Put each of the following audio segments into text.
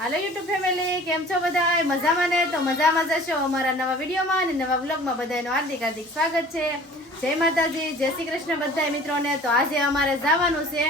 હાલો YouTube family કેમ છો બધા મજામાં ને? તો મજામાં જશો અમારા નવા વિડીયોમાં અને નવા બ્લોગમાં બધાનું હાર્દિક હાર્દિક સ્વાગત છે. જય માતાજી, જય શ્રી કૃષ્ણ બધા મિત્રોને. તો આજે અમારે જવાનું છે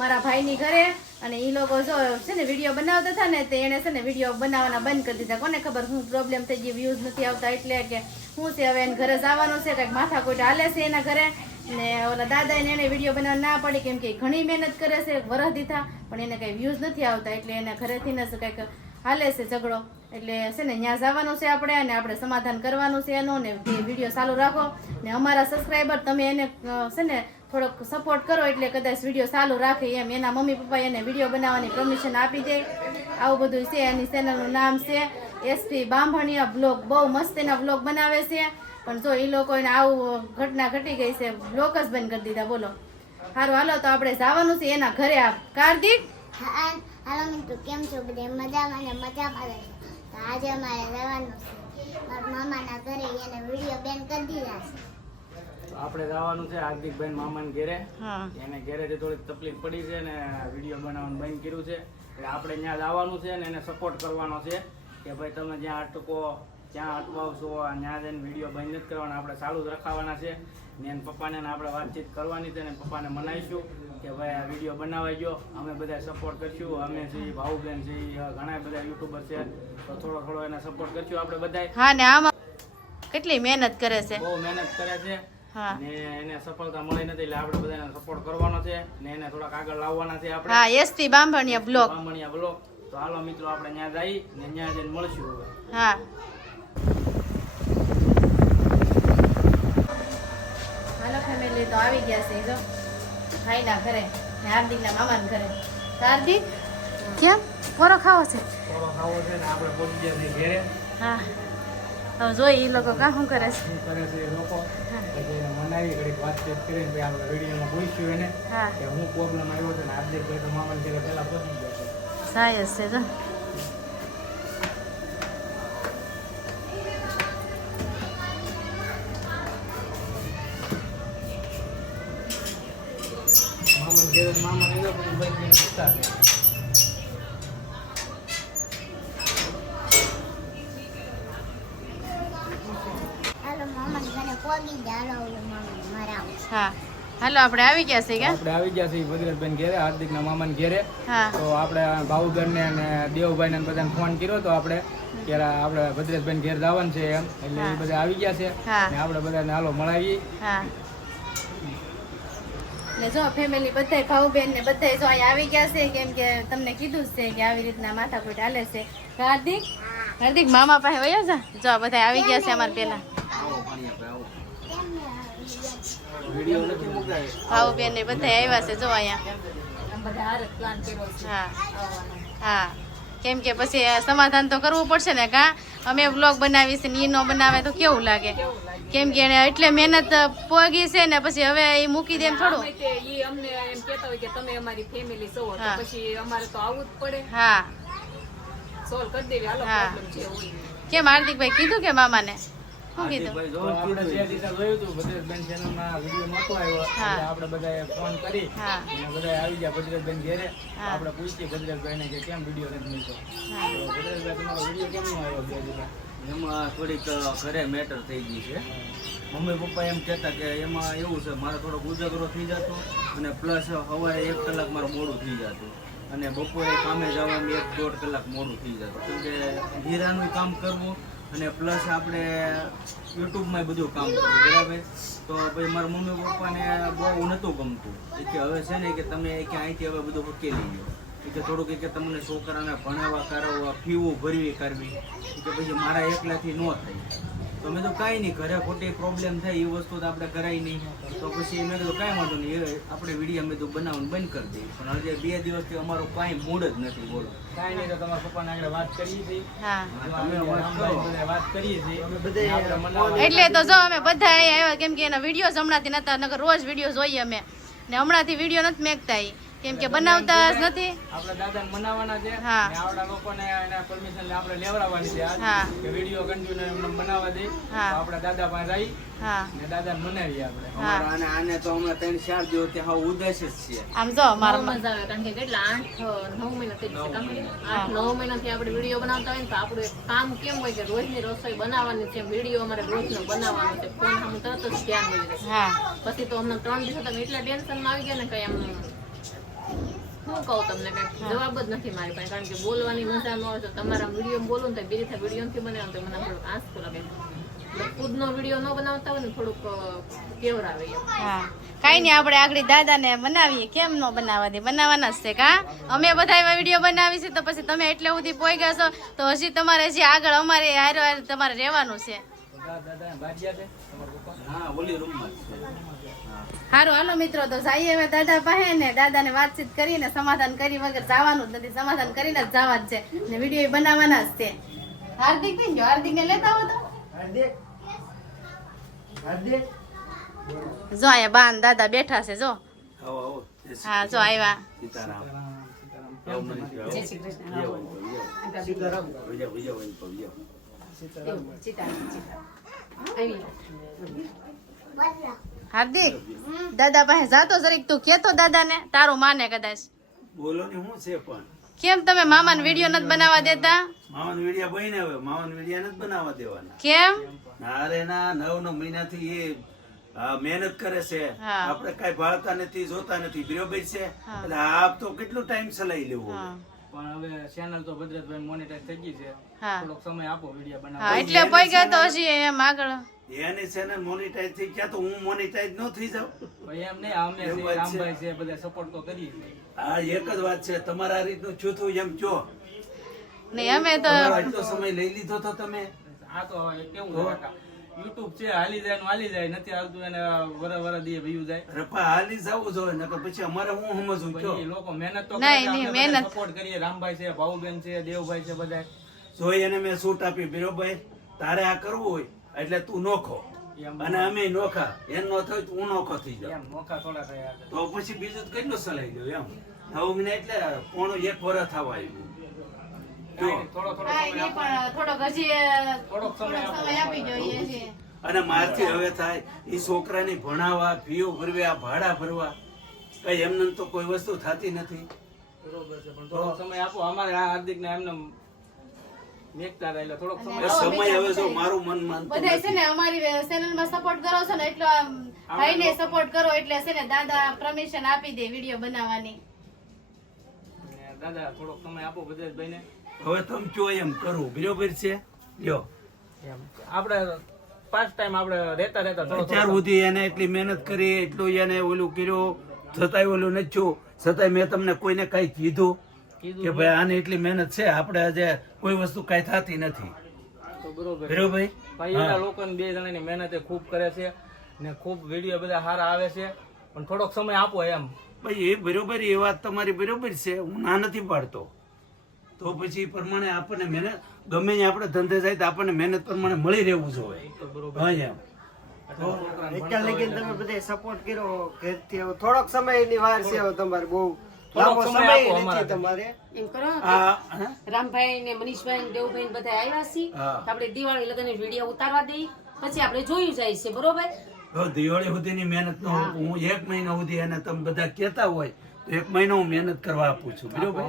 મારા ભાઈની ઘરે અને એ લોકો જો છે ને વીડિયો બનાવતા હતા ને તે એણે છે ને વીડિયો બનાવવાના બંધ કરી દીધા. કોને ખબર શું પ્રોબ્લેમ થઈ ગઈ વ્યૂઝ નથી આવતા એટલે કે શું છે હવે એને ઘરે જવાનું છે, કંઈક માથાકૂટ હાલે છે એના ઘરે. ને ઓલા દાદા એને વીડિયો બનાવવા ના પડે કેમ કે ઘણી મહેનત કરે છે વરસ દીધા, પણ એને કઈ વ્યૂઝ નથી આવતા, એટલે એને ઘરેથી ને કંઈક હાલે છે ઝઘડો. એટલે છે ને ત્યાં જવાનું છે આપણે અને આપણે સમાધાન કરવાનું છે એનું ને વીડિયો ચાલુ રાખો. ને અમારા સબસ્ક્રાઈબર તમે એને છે ને, થોડોક સપોર્ટ કરો એટલે કદાચ વીડિયો ચાલુ રાખે એમ. એના મમ્મી પપ્પા એને વીડિયો બનાવવાની પરમિશન આપી દે. આવું બધું છે. એની ચેનલનું નામ છે એસપી બાંભણિયા બ્લોગ બહુ મસ્ત એના બ્લોગ બનાવે છે. પણ જો એ લોકો એને આવું ઘટના ઘટી ગઈ છે લોક જ બંધ કરી દીધા બોલો. સારું હાલો તો આપણે જવાનું છે એના ઘરે આ કાર્તિક? હા હાલો મિત્રો કેમ છો બધે? મજામાં ને મજા પાડે છે? તો આજે અમારે રહેવાનું છે. મારા મામાના ઘરે એને વીડિયો બેન કરી દીધા છે. આપણે જવાનું છે હાર્દિકભાઈ મામાને ઘેરે. એને ઘેરે જે થોડીક તકલીફ પડી છે ને વીડિયો બનાવવાનું બંધ કર્યું છે. એટલે આપણે ત્યાં જવાનું છે ને એને સપોર્ટ કરવાનો છે કે ભાઈ તમે જ્યાં અટકો જ્યાં અટવાવશો ત્યાં જઈને વીડિયો બંધ નથી કરવાના આપણે ચાલુ જ રખાવાના છે. ને એના પપ્પાને આપણે વાતચીત કરવાની છે ને પપ્પાને મનાવીશું કે ભાઈ આ વીડિયો બનાવાઈ ગયો અમે બધા સપોર્ટ કરશું. અમે છીએ ભાઉબેન છીએ ઘણા બધા યુટ્યુબર છે. તો થોડો થોડો એને સપોર્ટ કરશું આપણે બધા હા ને આમાં કેટલી મહેનત કરે છે. બહુ મહેનત કરે છે. હા. ને એને સફળતા મળી નથી એટલે આપણે બધાને સપોર્ટ કરવાનો છે. ને એને થોડાક આગળ લાવવાના છે આપણે. હા SP Bambhaniya blog Bamaniya block. તો હાલો મિત્રો આપણે ત્યાં જઈ ને ત્યાં જઈને મળશું હા હાલો ફેમિલી તો આવી ગયા છે જો. ભાઈના ઘરે ને હાર્દિકના મામાના ઘરે. હાર્દિક કેમ? કોરો ખાવો છે? થોડો ખાવો છે ને આપણે પહોંચી ગયા છે ઘરે. હા. હવે જોઈ એ લોકો કાં શું કરે છે? શું કરે છે એ લોકો? એને મનાવી ઘડીક વાતચીત કરીને ભાઈ આપણે વિડીયોમાં પૂછ્યું એને હા. કે હું પ્રોબ્લેમ આવ્યો છે ને હાર્દિકભાઈ તો મામાને ઘેરે પહેલા પહોંચી ગયો છે સાયસ છે જો. ઘેરે મામાને આવ્યો પછી ભાઈ છે ઘરે મામા મારા આવું હા. હાલો આપણે આવી ગયા છે કે? આપણે આવી ગયા છીએ ભદ્રેશભાઈ ઘેરે હાર્દિકના મામાને ઘેરે. હા. તો આપણે ને અને દેવભાઈ ને બધાને ફોન કર્યો તો આપણે ત્યારે આપણે ભદ્રેશભાઈ ઘેર જવાનું છે એમ. એટલે એ બધા આવી ગયા છે. ને આપણે બધાને હાલો મળાવી. હા જો ફેમિલી બધાય ભાવ બેન ને બધાય જો અહીંયા આવી ગયા છે, કેમ કે તમને કીધું છે કે આવી રીતના માથાકૂટ હાલે છે. હાર્દિક? હાર્દિક, મામા પાસે વયા જા. જો બધા આવી ગયા છે અમારે પેલા. ભાવ ને આવી ગયા? વીડિયો નથી મુકાય ભાऊ બેન ને બધા આવ્યા છે, જો અહીંયા. હા. હા. કેમ કે પછી સમાધાન તો કરવું પડશે ને કા અમે વ્લોગ બનાવીશ છે ને ઈ ન બનાવે તો કેવું લાગે? કેમ કે એને એટલે મહેનત પોગી છે ને પછી હવે એ મૂકી દે એમ થોડું. એ અમને એમ કહેતા હોય કે તમે અમારી ફેમિલી છો તો પછી અમારે તો આવું જ પડે. હા. સોલ્વ કરી દેવી હાલો હા. પ્રોબ્લેમ જે હોય કેમ હાર્દિકભાઈ કીધું કે મામાને? શું કીધું? આપણે જે દીધા જોયું હતું ભદ્રેશબેન ચેનલમાં વીડિયો નહોતો આવ્યો એટલે આપણે બધાએ ફોન કરી. હા. અને બધા આવી ગયા ભદ્રેશબેન ઘેરે. આપણે પૂછીએ ભદ્રેશભાઈને કે કેમ વીડિયો નથી મૂક્યો. ભદ્રેશભાઈ તમારો વીડિયો કેમ નો આવ્યો બે દિશા એમાં થોડીક ઘરે મેટર થઈ ગઈ છે. મમ્મી પપ્પા એમ કહેતા કે એમાં એવું છે, મારે થોડોક ઉજાગરો થઈ જતો અને પ્લસ સવારે એક કલાક મારું મોડું થઈ જતું અને બપોરે કામે જવાનું એક દોઢ કલાક મોડું થઈ જતું. કેમ કે હીરાનું કામ કરવું અને પ્લસ આપણે યુટ્યુબમાં બધું કામ કરવું, બરાબર? તો પછી મારા મમ્મી પપ્પાને બહુ નહોતું ગમતું. કે હવે છે ને કે તમે ક્યાં અહીંથી હવે બધું ઉકેલી ગયો કે થોડુંક કે તમને છોકરાને ભણાવવા કરાવવા ફીઓ ભરવી કરવી. કે પછી મારા એકલાથી ન થાય. તો મેં તો કાંઈ નહીં ઘરે ખોટી પ્રોબ્લેમ થાય એ વસ્તુ તો આપણે કરાય નહીં. તો પછી મેં કીધું કાંઈ વાંધો નહીં એ આપણે વીડિયો મેં તો બનાવવાનું બંધ કરી દઈએ. પણ હજી બે દિવસથી અમારું કાંઈ મૂડ જ નથી બોલો. કાંઈ નહીં તો તમારા પપ્પાને આગળ વાત કરીએ છીએ. વાત કરીએ છીએ. એટલે તો જો અમે બધા અહીંયા આવ્યા કેમ કે એના વીડિયો હમણાંથી નતા નગર રોજ વીડિયો જોઈએ અમે. ને હમણાંથી વીડિયો નથી મેકતા કેમ કે બનાવતા જ નથી. આપણા દાદાને મનાવવાના છે. હા. ને આવડા લોકોને એના પરમિશન આપણે લેવડાવવાની છે હા. કે વીડિયો કન્ટિન્યુ એમને બનાવવા દે. હા. આપણા દાદા પાસે આવી હા. ને દાદાને મનાવી આપણે. અમારા આને આને તો હમણાં ત્રણ ચાર દિવસથી હાવ ઉદાસ જ છે આમ જો મારા મજા આવે કારણ કે કેટલા આઠ નવ મહિના થઈ ગયા આઠ નવ મહિનાથી આપણે વીડિયો બનાવતા હોય ને તો આપણું એક કામ કેમ હોય કે રોજની રસોઈ બનાવવાની છે વીડિયો અમારે રોજનો બનાવવાનો છે. ફોન સામે તરત જ ધ્યાન મળી જાય. પછી તો અમને ત્રણ દિવસ તમે એટલા ટેન્શનમાં આવી ગયા ને કઈ આમ શું કહું તમને કઈ જવાબ જ નથી મારી પાસે કારણ કે બોલવાની મજા ન આવે તો તમારા વીડિયો બોલો ને તો બે રીતે વીડિયો નથી બનાવ્યો તો મને થોડુંક આંસુ લાગે. ખુદનો વીડિયો ન બનાવતા હોય ને થોડુંક કેવરાવે હા. કાંઈ નહીં આપણે આગળ દાદાને બનાવીએ. કેમ ન બનાવવા દે? બનાવવાના જ છે કા? અમે બધા એવા વીડિયો બનાવી છે તો પછી તમે એટલે સુધી પોઈ ગયા છો તો હજી તમારે જે આગળ અમારે હારે તમારે રહેવાનું છે. દાદા ભાગ્યા છે? તમારા પપ્પા? હા ઓલી રૂમમાં સારું હાલો મિત્રો તો જઈએ હવે દાદા પાસે ને દાદાને વાતચીત કરીને સમાધાન કરી વગર જવાનું જ નથી. સમાધાન કરીને જ જવા જ છે. ને વીડિયો બનાવવાના જ છે. હાર્દિક થઈ ગયો હાર્દિક ને લેતા આવો તો. જો અહીંયા બા ને દાદા બેઠા છે જો. હા જો આવ્યા. જય શ્રી કૃષ્ણ હાર્દિક દાદા પાસે જાતો જરીક તું કેતો દાદાને તારું માને કદાચ. બોલો ને હું છે પણ? કેમ તમે મામાને વીડિયો નથી બનાવવા દેતા? માવન વિડિયા બહીને હવે માવન વિડિયા નથી બનાવવા દેવાના. કેમ? અરે ના નવ નવ મહિનાથી એ મહેનત કરે છે. આપણે કઈ ભાળતા નથી જોતા નથી બરોબર છે? એટલે આપ તો કેટલો ટાઈમ ચલાવી લેવું પણ હવે ચેનલ તો ભદ્રતભાઈ મોનેટાઈઝ થઈ ગઈ છે. થોડોક સમય આપો વીડિયો હા બનાવવા એટલે પઈ ગયા તો હજી એમ આગળ. એની ચેનલ મોનિટાઈઝ થઈ ગયા તો હું મોનિટાઈઝ ન થઈ જાઉં. ભાઈ એમ નહીં અમે છે રામભાઈ છે બધા સપોર્ટ તો કરીએ. હા એક જ વાત છે તમારા આ રીતનું છૂથું એમ જો. નહીં અમે તો આટલો સમય લઈ લીધો તો તમે. આ તો હવે કેવું છે યુટ્યુબ છે હાલી જાય ને હાલી જાય નથી હાલતું એને વર વર દીએ ભયું જાય. રપા હાલી જવું જોઈએ નકર પછી અમારે હું સમજવું કે લોકો મહેનત તો નહીં, નહીં, મહેનત. સપોર્ટ કરીએ. રામભાઈ છે ભાઉબેન છે દેવભાઈ છે બધા જોઈ એને મેં છૂટ આપી. બિરોભાઈ તારે આ કરવું હોય એટલે તું નોખો. અને અમે નોખા. એમ નો થાય તું હું નોખો થઈ જાઉં. નોખા થોડા થયા તો પછી બીજું તો કેટલું સલાઈ ગયું એમ. નવ મહિના એટલે પોણું એક વર્ષ થવા આવ્યું. થોડો થોડો અને મારથી હવે થાય એ છોકરાને ભણાવવા ફીઓ ભરવા ભાડા ભરવા કઈ એમને તો કોઈ વસ્તુ થતી નથી. બરોબર છે પણ થોડોક સમય આપો. અમારે હાર્દિક ને એમને થોડોક સમય એ આવો સમય બીજા હવે જો મારું મન માનતું બધાય છે ને અમારી ચેનલમાં સપોર્ટ કરો છો ને એટલો આમ ભાઈને સપોર્ટ કરો એટલે છે ને દાદા પરમિશન આપી દે વીડિયો બનાવવાની. દાદા થોડોક સમય આપો ભદ્રેશભાઈ ને હવે તમે કયો એમ કરું? બરોબર છે? લ્યો. એમ. આપણે પાંચ ટાઈમ આપણે રહેતા રહેતા અત્યાર સુધી એને એટલી મહેનત કરી એટલું એને ઓલું કર્યું. છતાંય ઓલું નથી થયું. છતાંય મેં તમને કોઈને કઈ કીધું. કે ભાઈ આની એટલી મહેનત છે આપણે આજે કોઈ વસ્તુ કઈ થતી નથી. તો બરોબર. ભાઈ? એના લોકોને બે જણાની મહેનત એ ખૂબ કરે છે ને ખૂબ વીડિયો બધા સારા આવે છે પણ થોડોક સમય આપો એમ. ભાઈ એ બરોબર એ વાત તમારી બરોબર છે હું ના નથી પાડતો. તો પછી પ્રમાણે આપણને મહેનત ગમે આપણે ધંધે જાય તો આપણને મહેનત પ્રમાણે મળી રહેવું જોઈએ. તો બરોબર. હા એમ. લગીન તમે બધા સપોર્ટ કર્યો ઘરથી થોડોક સમયની વાર છે હવે તમારે બહુ લાંબો સમય સમય નથી તમારે. એમ કરો. રામભાઈ ને મનીષભાઈ ને દેવભાઈ ને બધા આવ્યા છીએ. આપણે દિવાળી લગન વીડિયો ઉતારવા દઈ પછી આપણે જોયું જાય છે બરોબર? દિવાળી સુધીની મહેનત નો હું. એક મહિના સુધી એને તમે બધા કહેતા હોય તો એક મહિનો હું મહેનત કરવા આપું છું. બરોબર?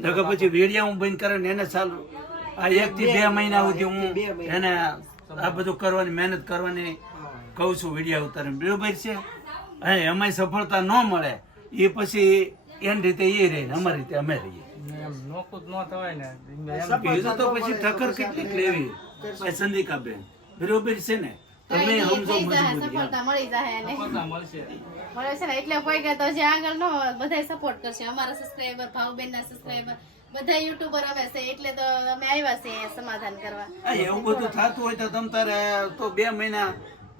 નકર પછી વેડિયા હું બંધ કરે ને એને ચાલુ આ એક થી બે મહિના સુધી હું એને આ બધું કરવાની મહેનત કરવાની કહું છું વિડીયા ઉતારે બરોબર છે? અને એમાંય સફળતા ન મળે. એ પછી એની રીતે એ રહે ને અમારી રીતે અમે રહીએ. એમ નોખું જ ન થવાય ને. એમ બીજું તો પછી ઠક્કર કેટલીક લેવી. સંદિકાબેન બરોબર છે ને? તમે સમજો થઈ જાય, મજબૂરી એમ. સફળતા મળી જાય એને. મળે છે ને એટલે કોઈ ગયા તો જે આગળ નો બધા સપોર્ટ કરશે. અમારા સબસ્ક્રાઇબર ભાવબેન ના સબસ્ક્રાઈબર બધા યુટ્યુબર અમે છે એટલે તો અમે આવ્યા છે સમાધાન કરવા. એવું બધું થતું હોય તો તમ તારે તો બે મહિના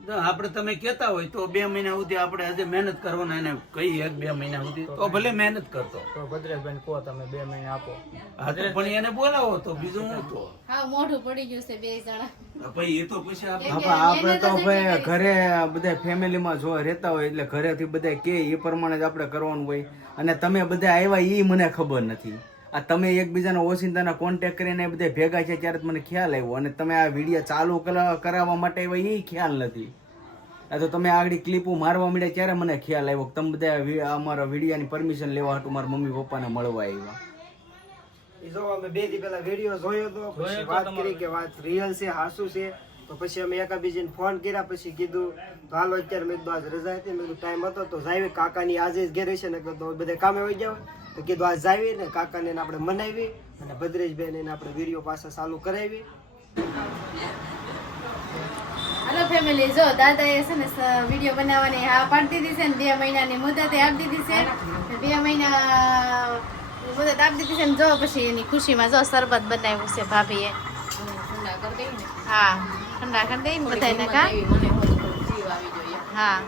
આપણે તમે કહેતા હોય તો બે મહિના સુધી આપણે આજે મહેનત કરવાના એને કહીએ એક બે મહિના સુધી. તો ભલે મહેનત કરતો. તો ભદ્રેશભાઈ કહો તમે બે મહિના આપો. આજે પણ એને બોલાવો તો બીજું હું તો હા મોઢું પડી ગયું છે બે જણા. ભાઈ એ તો પછી આપણે તો ભાઈ ઘરે બધા ફેમિલીમાં જો રહેતા હોય એટલે ઘરેથી બધા કે એ પ્રમાણે જ આપણે કરવાનું હોય. અને તમે બધા આવ્યા એ મને ખબર નથી. આ તમે એકબીજાના ઓસિંતાના કોન્ટેક કરીને બધા ભેગા છે ત્યારે મને ખ્યાલ આવ્યો. અને તમે આ વીડિયો ચાલુ કરાવવા માટે આવ્યા એ ખ્યાલ નથી. આ તો તમે આગળ ક્લિપો મારવા મળ્યા ત્યારે મને ખ્યાલ આવ્યો કે તમે બધા અમારા વિડીયાની પરમિશન લેવા હતું મારા મમ્મી પપ્પાને મળવા આવ્યા. જો અમે બે દી પેલા વીડિયો જોયો તો પછી વાત કરી કે વાત રિયલ છે હાસુ છે. તો પછી અમે એકાબીજીને ફોન કર્યા પછી કીધું તો હાલો અત્યારે મેં કીધું આજ રજા હતી. મેં કીધું ટાઈમ હતો. તો જાવી કાકાની આજે જ ઘેર છે ને તો બધે કામે વહી જાવ તો કીધું આ જાવી ને કાકાને એને આપણે મનાવી અને ભદ્રેશભાઈને એને આપણે વીડિયો પાછા ચાલુ કરાવી હલો ફેમિલી જો દાદાએ છે ને વીડિયો બનાવવાની હા પાડી દીધી છે ને બે મહિનાની મુદત આપી દીધી છે. બે મહિના મુદત આપી દીધી છે ને જો પછી એની ખુશીમાં જો શરબત બનાવ્યું છે ભાભીએ. હા ઠંડા કરી દઈ ને બધાને કા? હા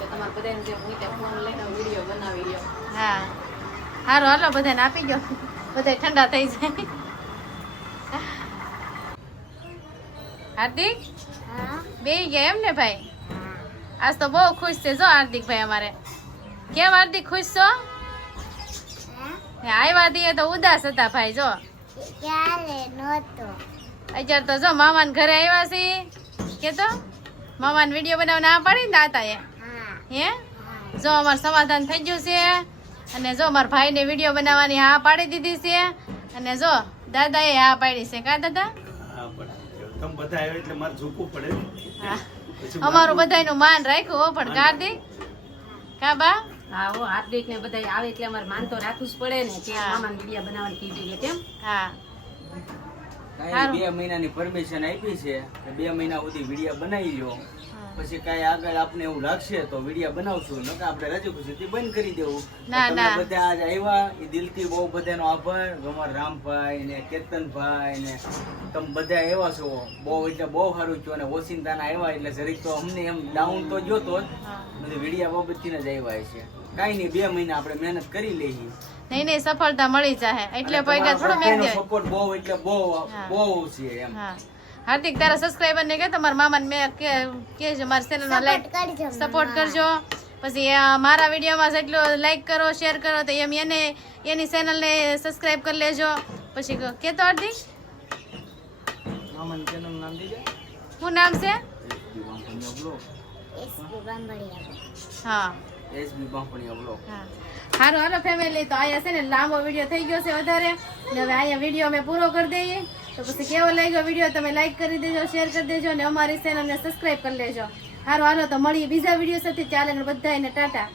તમારે બધાને જે હું ફોન લઈને વીડિયો બનાવી લ્યો. હા. હારો હાલો બધાને આપી ગયો. બધા ઠંડા થઈ જાય. હાર્દિક? બે ગયા એમ ને ભાઈ? આજ તો બહુ ખુશ છે જો હાર્દિક ભાઈ અમારે. કેમ હાર્દિક ખુશ છો? આવ્યા દઈએ તો ઉદાસ હતા ભાઈ જો. અત્યારે તો જો મામાને ઘરે આવ્યા છે. કે તો? મામાને વીડિયો બનાવવા ના પાડી ને દાતા એ હે? જો અમારું સમાધાન થઈ ગયું છે. અને જો મારા ભાઈને વીડિયો બનાવવાની હા પાડી દીધી છે. અને જો દાદાએ હા પાડી છે. કા દાદા? હા તમે બધા આવ્યા એટલે મારે ઝૂકવું પડે. ને. હા. પછી અમારું બધાયનું માન રાખ્યું હો પણ કાર્તિક કા બા? હા હો હાર્દિક ને બધા આવે એટલે અમારે માન તો રાખવું જ પડે ને કે હા. મામાને વીડિયો બનાવવાની કીધી એટલે કેમ? હા. બે મહિનાની પરમિશન આપી છે. બે મહિના સુધી વીડિયો બનાવી લો પછી કાંઈ આગળ આપને એવું લાગશે તો વીડિયો બનાવશું. નકર આપણે રજૂ ખુશીથી બંધ કરી દેવું. ના, ના. બધા આજ આવ્યા. એ દિલથી બહુ બધાનો આભાર. ગમર રામભાઈ ને કેતનભાઈ ને તમે બધા એવા છો. બહુ એટલે બહુ સારું થયું અને ઓસિંતાના આવ્યા એટલે જરીક તો અમને એમ ડાઉન તો જોતો જ. વીડિયો બાબતથી જ આવ્યા છે કાંઈ નહીં બે મહિના આપણે મહેનત કરી લઈએ. નહીં નહીં સફળતા મળી જાય એટલે પૈકા થોડો સપોર્ટ બહુ એટલે બહુ બહુ છે એમ. હા. હાર્દિક તારા સબસ્ક્રાઈબર ને કે તમારા મામાને મેં કે કહેજો મારા ચેનલમાં લાઈક સપોર્ટ કરજો પછી મારા વિડીયોમાં જેટલો લાઈક કરો શેર કરો તો એમ એને એની ચેનલને સબસ્ક્રાઈબ કરી લેજો. પછી ક- કેતો હાર્દિક? મામાની ચેનલ નામ દીજે. શું નામ છે? હા. સારું હાલો ફેમિલી તો આયા છે ને લાંબો વીડિયો થઈ ગયો છે વધારે. હવે અહીંયા વીડિયો અમે પૂરો કરી દઈએ. તો પછી કેવો લાગ્યો વીડિયો તમે લાઈક કરી દેજો શેર કરી દેજો અને અમારી ચેનલને સબસ્ક્રાઈબ કરી લેજો. સારું હાલો તો મળીએ બીજા વીડિયો સાથે. ચાલે બધાને ટાટા.